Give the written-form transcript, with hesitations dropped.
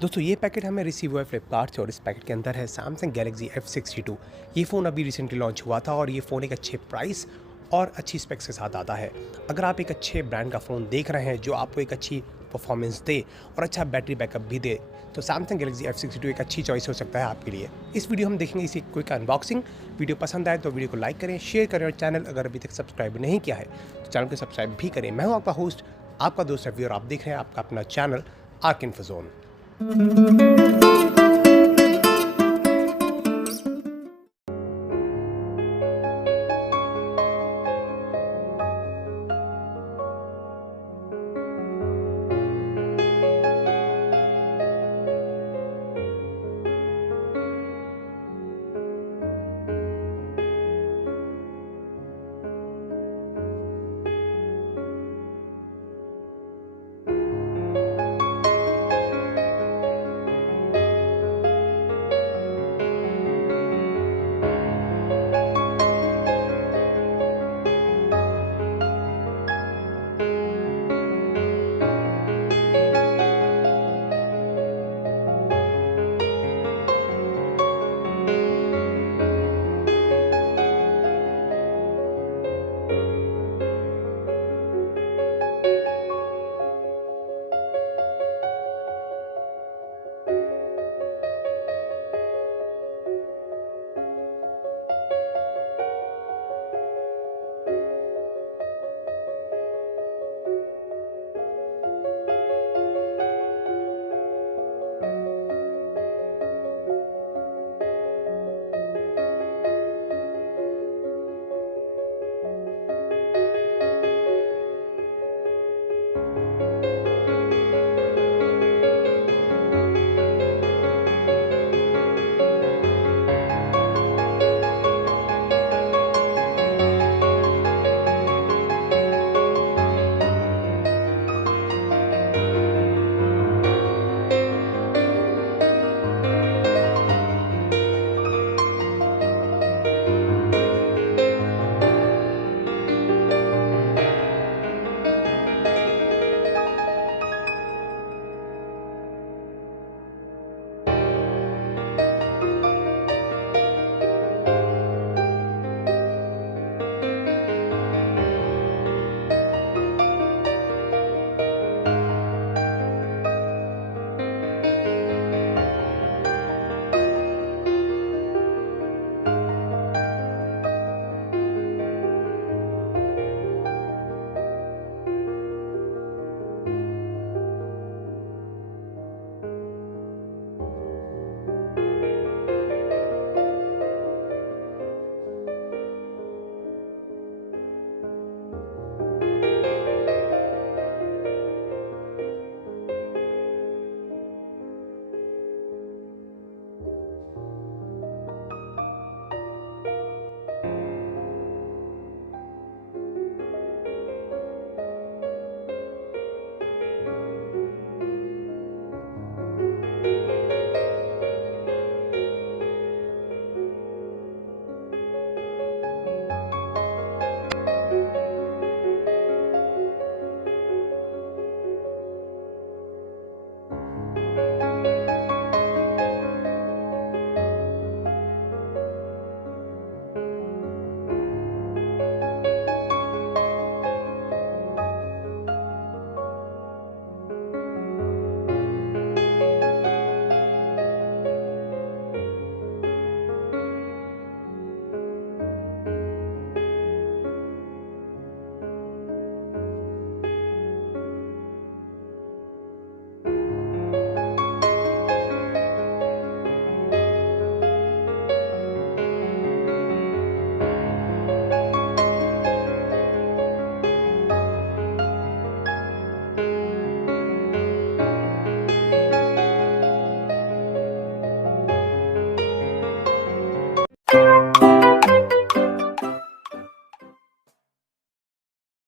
दोस्तों ये पैकेट हमें रिसीव हुआ है फ्लिपकार्ट से और इस पैकेट के अंदर है सैमसंग गैलेक्सी F62। ये फ़ोन अभी रिसेंटली लॉन्च हुआ था और ये फ़ोन एक अच्छे प्राइस और अच्छी स्पेक्स के साथ आता है। अगर आप एक अच्छे ब्रांड का फ़ोन देख रहे हैं जो आपको एक अच्छी परफॉर्मेंस दे और अच्छा बैटरी बैकअप भी दे, तो सैमसंग गैलेक्सी F62 एक अच्छी चॉइस हो सकता है आपके लिए। इस वीडियो हम देखेंगे इसी क्विक अनबॉक्सिंग। वीडियो पसंद आए तो वीडियो को लाइक करें, शेयर करें और चैनल अगर अभी तक सब्सक्राइब नहीं किया है तो चैनल को सब्सक्राइब भी करें। मैं हूँ आपका होस्ट, आपका दोस्त रवि और आप देख रहे हैं आपका अपना चैनल आर्क इन्फो जोन।